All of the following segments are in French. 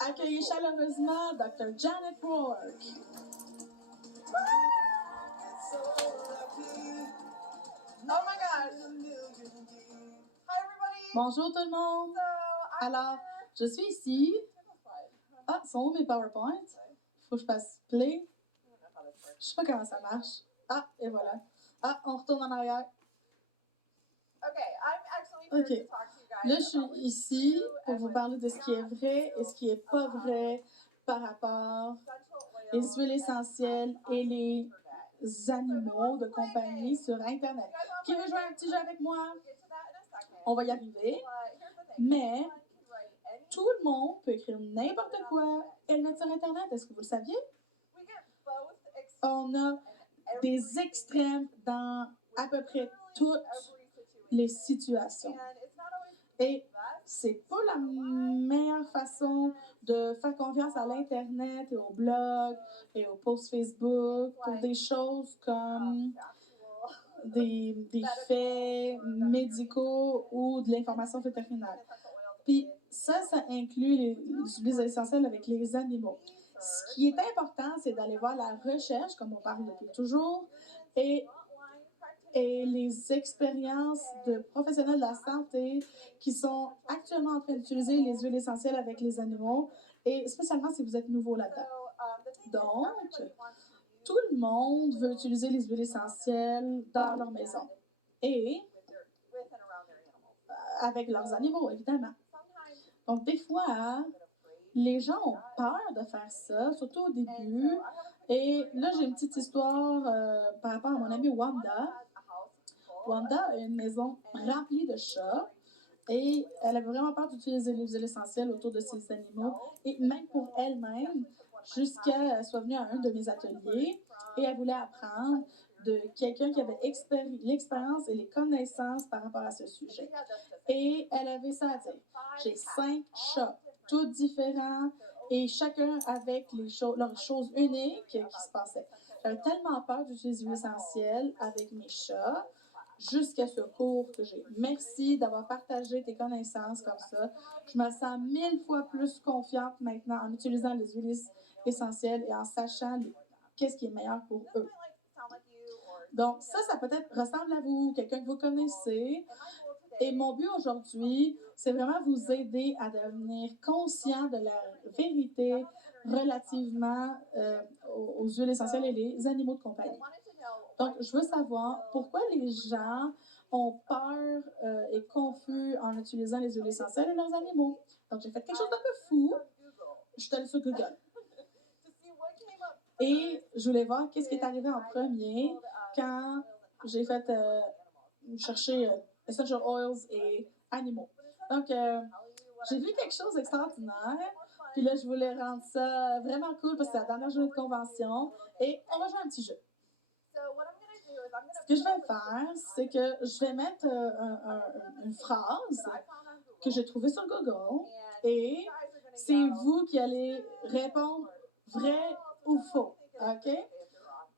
Accueillez chaleureusement Dr. Janet Rourke. Oh my gosh. Hi everybody. Bonjour tout le monde. So, Alors, je suis ici. Ah, sont où mes PowerPoint? Il faut que je fasse play. Je sais pas comment ça marche. Ah, et voilà. Ah, on retourne en arrière. OK. Là, je suis ici pour vous parler de ce qui est vrai et ce qui est pas vrai par rapport aux huiles essentielles et les animaux de compagnie sur Internet. Qui veut jouer un petit jeu avec moi? On va y arriver. Mais tout le monde peut écrire n'importe quoi et le mettre sur Internet. Est-ce que vous le saviez? On a des extrêmes dans à peu près toutes les situations. Et c'est pas la meilleure façon de faire confiance à l'Internet et au blog et aux posts Facebook pour des choses comme des faits médicaux ou de l'information vétérinaire. Puis ça inclut les huiles essentielles avec les animaux. Ce qui est important, c'est d'aller voir la recherche, comme on parle depuis toujours, et les expériences de professionnels de la santé qui sont actuellement en train d'utiliser les huiles essentielles avec les animaux, et spécialement si vous êtes nouveau là-dedans. Donc, tout le monde veut utiliser les huiles essentielles dans leur maison et avec leurs animaux, évidemment. Donc, des fois, les gens ont peur de faire ça, surtout au début. Et là, j'ai une petite histoire par rapport à mon amie Wanda. Wanda a une maison remplie de chats et elle avait vraiment peur d'utiliser les huiles essentielles autour de ses animaux et même pour elle-même, jusqu'à qu'elle soit venue à un de mes ateliers et elle voulait apprendre de quelqu'un qui avait l'expérience et les connaissances par rapport à ce sujet. Et elle avait ça à dire. J'ai 5 chats, tous différents et chacun avec leurs choses uniques qui se passaient. J'avais tellement peur d'utiliser l'huile essentielle avec mes chats jusqu'à ce cours que j'ai. Merci d'avoir partagé tes connaissances comme ça. Je me sens 1000 fois plus confiante maintenant en utilisant les huiles essentielles et en sachant qu'est-ce qui est meilleur pour eux. Donc, ça peut-être ressemble à vous, quelqu'un que vous connaissez. Et mon but aujourd'hui, c'est vraiment vous aider à devenir conscient de la vérité relativement aux huiles essentielles et les animaux de compagnie. Donc, je veux savoir pourquoi les gens ont peur et confus en utilisant les huiles essentielles et leurs animaux. Donc, j'ai fait quelque chose d'un peu fou. Je suis allée sur Google. Et je voulais voir qu'est-ce qui est arrivé en premier quand j'ai fait chercher essential oils et animaux. Donc, j'ai vu quelque chose d'extraordinaire. Puis là, je voulais rendre ça vraiment cool parce que c'est la dernière journée de convention. Et on va jouer un petit jeu. Ce que je vais faire, c'est que je vais mettre une phrase que j'ai trouvée sur Google et c'est vous qui allez répondre vrai ou faux. OK?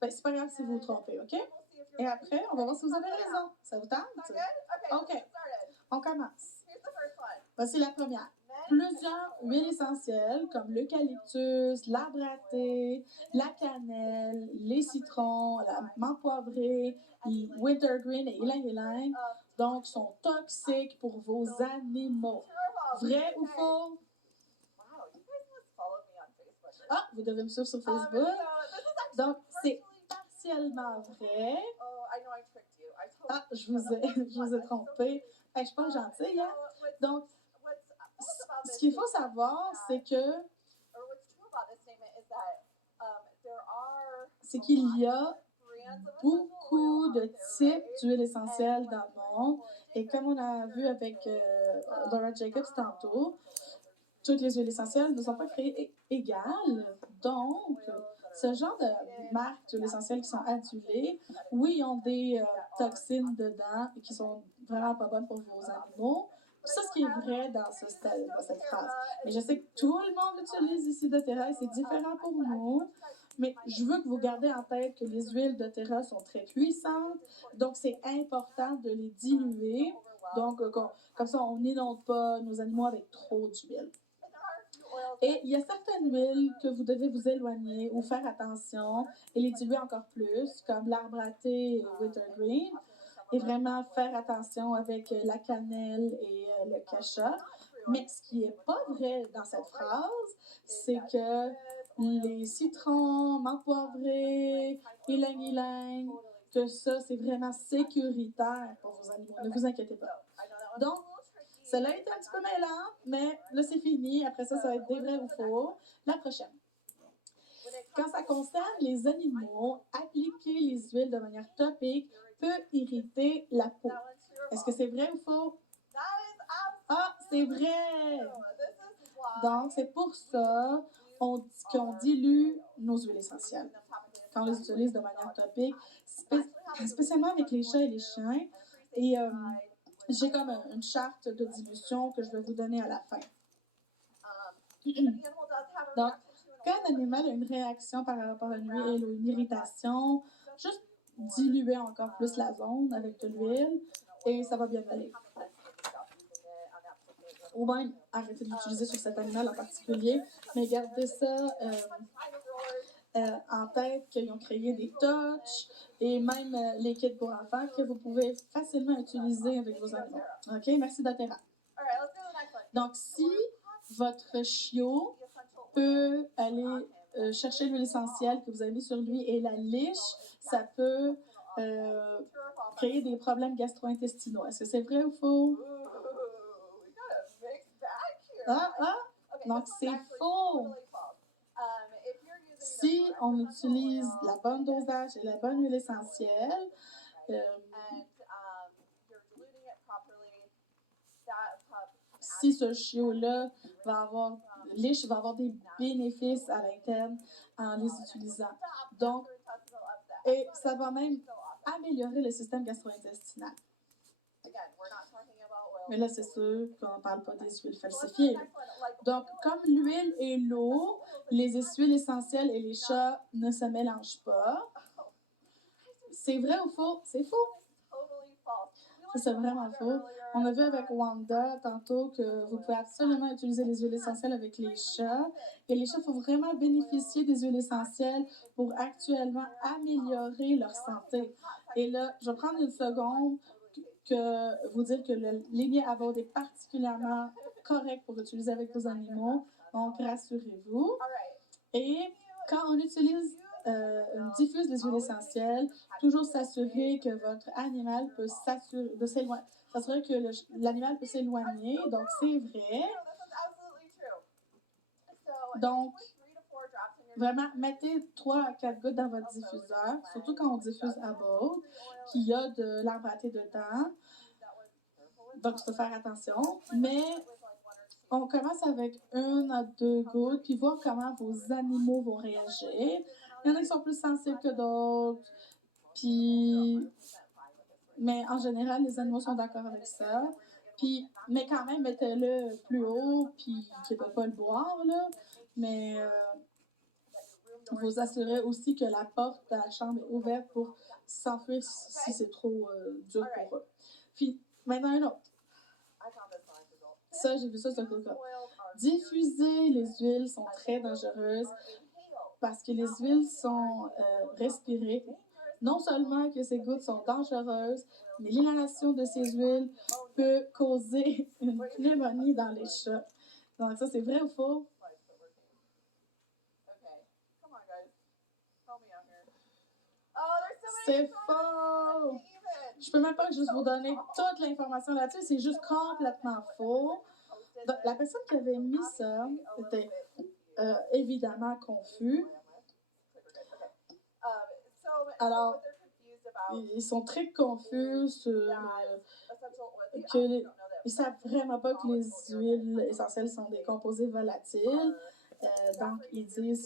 Ben, c'est pas grave si vous vous trompez, OK? Et après, on va voir si vous avez raison. Ça vous tente? OK. On commence. Voici la première. Plusieurs huiles essentielles comme l'eucalyptus, l'arbre à thé, la cannelle, les citrons, la menthe poivrée, wintergreen et ylang-ylang, donc sont toxiques pour vos animaux. Vrai ou faux? Ah, vous devez me suivre sur Facebook. Donc, c'est partiellement vrai. Ah, je vous ai trompé. Hey, je suis pas gentille, hein? Donc, ce qu'il faut savoir, c'est qu'il y a beaucoup de types d'huiles essentielles dans le monde. Et comme on a vu avec Laura Jacobs tantôt, toutes les huiles essentielles ne sont pas créées égales. Donc, ce genre de marques d'huiles essentielles qui sont adulées, oui, ils ont des toxines dedans qui sont vraiment pas bonnes pour vos animaux. Ça, ce qui est vrai dans cette phrase. Mais je sais que tout le monde utilise ici de terra et c'est différent pour nous. Mais je veux que vous gardez en tête que les huiles de terra sont très puissantes. Donc, c'est important de les diluer Donc, comme ça, on n'inonde pas nos animaux avec trop d'huile. Et il y a certaines huiles que vous devez vous éloigner ou faire attention et les diluer encore plus, comme l'arbre à thé wintergreen, et vraiment faire attention avec la cannelle et le kasha. Mais ce qui n'est pas vrai dans cette phrase, c'est que les citrons, menthe poivrée, ylang-ylang, que ça, c'est vraiment sécuritaire pour vos animaux. Ne vous inquiétez pas. Donc, cela a été un petit peu mêlant, mais là, c'est fini. Après ça, ça va être des vrais ou faux. La prochaine. Quand ça concerne les animaux, appliquer les huiles de manière topique peut irriter la peau. Est-ce que c'est vrai ou faux? Ah, c'est vrai! Donc, c'est pour ça qu'on dilue nos huiles essentielles quand on les utilise de manière topique, spécialement avec les chats et les chiens. Et j'ai comme une charte de dilution que je vais vous donner à la fin. Donc, quand un animal a une réaction par rapport à une huile ou une irritation, juste diluer encore plus la zone avec de l'huile et ça va bien aller. Ou même arrêter de l'utiliser sur cet animal en particulier, mais gardez ça en tête qu'ils ont créé des touches et même les kits pour enfants que vous pouvez facilement utiliser avec vos animaux. OK? Merci, Dotera. Donc, si votre chiot peut aller chercher l'huile essentielle que vous avez mis sur lui et la liche, ça peut créer des problèmes gastro-intestinaux. Est-ce que c'est vrai ou faux? Donc c'est faux. Si on utilise la bonne dosage et la bonne huile essentielle, si ce chiot-là va avoir des bénéfices à l'interne en les utilisant. Donc, et ça va même améliorer le système gastro-intestinal. Mais là, c'est sûr qu'on ne parle pas des huiles falsifiées. Donc, comme l'huile et l'eau, les huiles essentielles et les chats ne se mélangent pas. C'est vrai ou faux? C'est faux. Ça, c'est vraiment faux. On a vu avec Wanda tantôt que vous pouvez absolument utiliser les huiles essentielles avec les chats. Et les chats, il faut vraiment bénéficier des huiles essentielles pour actuellement améliorer leur santé. Et là, je vais prendre une seconde que vous dire que le lignée Abbott est particulièrement correct pour utiliser avec vos animaux. Donc, rassurez-vous. Et quand on utilise diffuse des huiles essentielles, toujours s'assurer que votre animal peut s'assurer que l'animal peut s'éloigner. Donc, c'est vrai. Donc, vraiment, mettez 3 à 4 gouttes dans votre diffuseur, surtout quand on diffuse Abbott, qu'il y a de l'arbre à thé dedans. Donc, il faut faire attention. Mais on commence avec 1 à 2 gouttes, puis voir comment vos animaux vont réagir. Il y en a qui sont plus sensibles que d'autres. Mais en général, les animaux sont d'accord avec ça. Mais quand même, mettez-le plus haut, puis qu'ils ne peuvent pas le boire, là. Mais vous assurez aussi que la porte de la chambre est ouverte pour s'enfuir si c'est trop dur pour eux. Puis, maintenant, un autre. Ça, j'ai vu ça sur le cas. Diffuser les huiles sont très dangereuses parce que les huiles sont respirées. Non seulement que ces gouttes sont dangereuses, mais l'inhalation de ces huiles peut causer une pneumonie dans les chats. Donc ça, c'est vrai ou faux? C'est faux! Je peux même pas juste vous donner toute l'information là-dessus, c'est juste complètement faux. Donc, la personne qui avait mis ça était évidemment confus. Alors, ils sont très confus ils savent vraiment pas que les huiles essentielles sont des composés volatiles. Donc, ils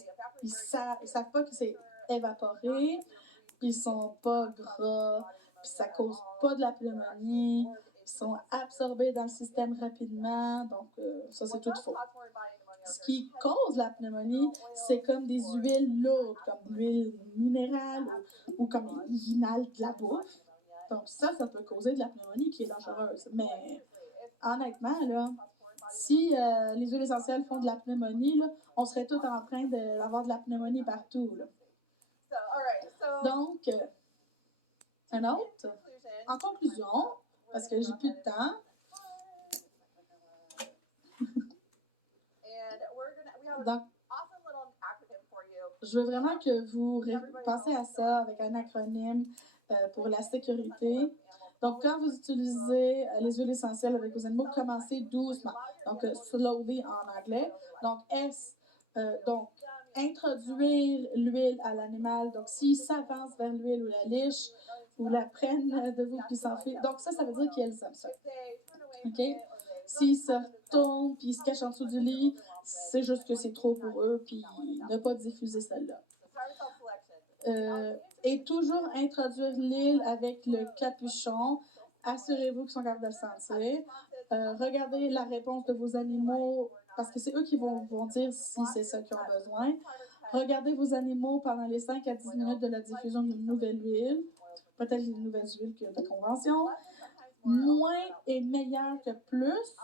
savent pas que c'est évaporé, puis ils sont pas gras, puis ça cause pas de la pneumonie, ils sont absorbés dans le système rapidement, donc ça c'est tout faux. Ce qui cause la pneumonie, c'est comme des huiles lourdes, comme l'huile minérale ou comme l'inal de la bouffe. Donc ça peut causer de la pneumonie qui est dangereuse. Mais honnêtement, là, si les huiles essentielles font de la pneumonie, là, on serait tous en train d'avoir de la pneumonie partout. Là. Donc, un autre, en conclusion, parce que j'ai plus de temps, donc, je veux vraiment que vous pensez à ça avec un acronyme pour la sécurité. Donc, quand vous utilisez les huiles essentielles avec vos animaux, commencez doucement. Donc, slowly en anglais. Donc, donc, introduire l'huile à l'animal. Donc, s'il s'avance vers l'huile ou la liche, ou la prennent de vous puis s'enfuient. Donc, ça veut dire qu'elles aiment ça. OK? S'ils se retournent puis ils se cachent en dessous du lit, c'est juste que c'est trop pour eux, puis ne pas diffuser celle-là. Et toujours introduire l'huile avec le capuchon. Assurez-vous qu'ils sont capables de le sentir. Regardez la réponse de vos animaux, parce que c'est eux qui vont dire si c'est ça qu'ils ont besoin. Regardez vos animaux pendant les 5 à 10 minutes de la diffusion d'une nouvelle huile. Peut-être une nouvelle huile que de convention. Moins est meilleur que plus.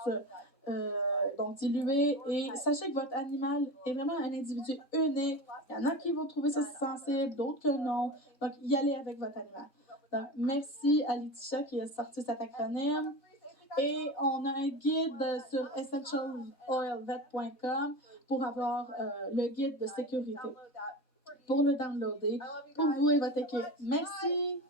Donc, diluer. Et sachez que votre animal est vraiment un individu unique. Il y en a qui vont trouver ça sensible, d'autres que non. Donc, y aller avec votre animal. Donc, merci à Laetitia qui a sorti cet acronyme. Et on a un guide sur essentialoilvet.com pour avoir le guide de sécurité. Pour le downloader, pour vous et votre équipe. Merci!